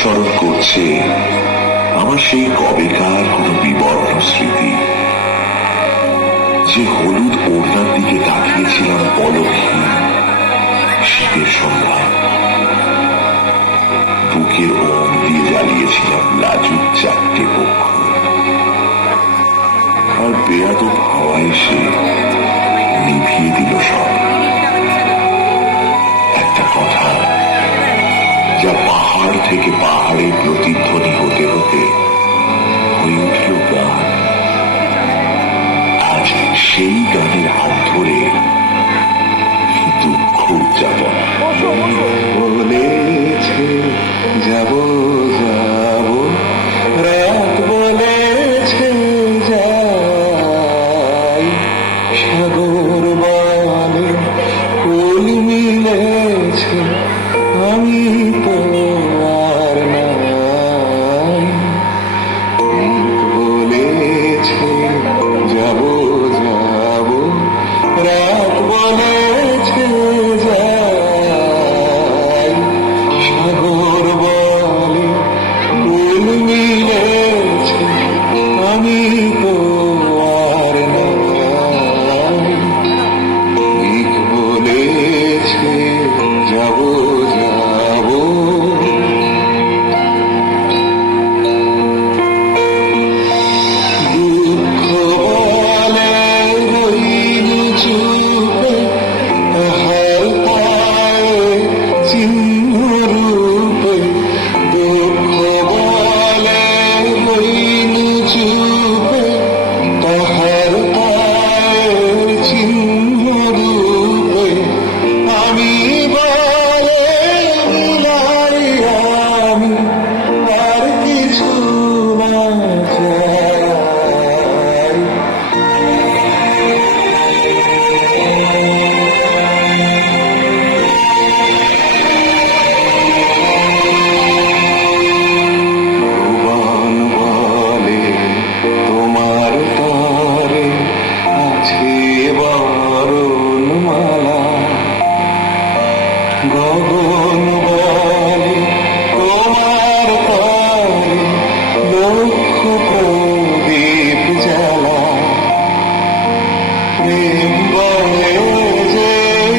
অনুসরণ করছে আমার সেই কবেকার কোনো বিবর্ণ স্মৃতি, যে হলুদ ওড়নার দিকে তাকিয়েছিলাম পলকহীন শীতের সন্ধ্যা, বুকের ওম দিয়ে জ্বালিয়েছিলাম লাজুক চারটে পক্ষ, আর বেয়াদব হাওয়া এসে নিভিয়ে দিল সব। একটা কথা যা পাহাড় থেকে পাহাড়ে প্রতিধ্বনি হতে হতে হয়ে উঠল গান, আজ সেই গানের হাত ধরে দুঃখ উদযাপন বলেছে যাব যাব, রাত বলেছে যাই, সাগর বলে ফুল মিলেছে, আমি তো আর নাই। বলেছে যাব যাব, রাত বলেছে যাই, সাগর বলে ফুল মিলেছে, আমি তো আর নাই। ঠিক বলেছে যাব যাব, দুঃখ বলে রইল চুপে, তাহার পায়ে চিহ্ন রূপে, দুঃখ বলে রইল চুপে, তাহার পায়ে চিহ্ন রূপে, আমি বলে দিলাই আমি আর কিছু না চাই। ভুবন বলে তোমার তরে আছে বরণমালা, গগন বলে তোমার তরে লক্ষ প্রদীপ জ্বালা, প্রেম বলে যে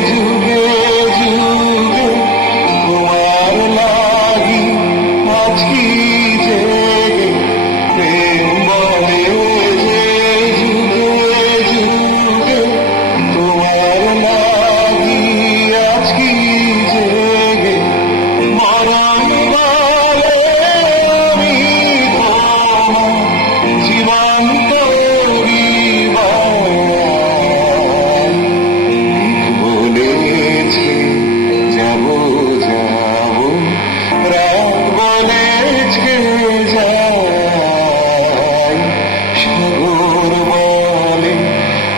যুগে যুগে তোমার লাগি আছি জেগে, প্রেম বলে যে যুগে যুগে তোমার লাগি আছি জেগে, মরণ বলে আমি তোমার জীবন বলেছে যাব যাব, রাত বলেছে যাই, সাগর বলে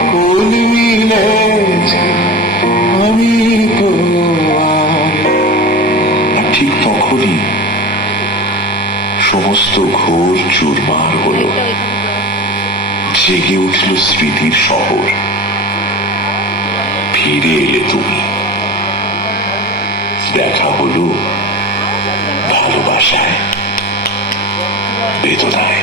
ফুল মিলেছে, আমি তো আর। ঠিক তখনই সমস্ত ঘোর চুরমার হলো, জেগে উঠল স্মৃতির শহর, ফিরে এলে তুমি, দেখা হলো ভালোবাসায় বেদনায়।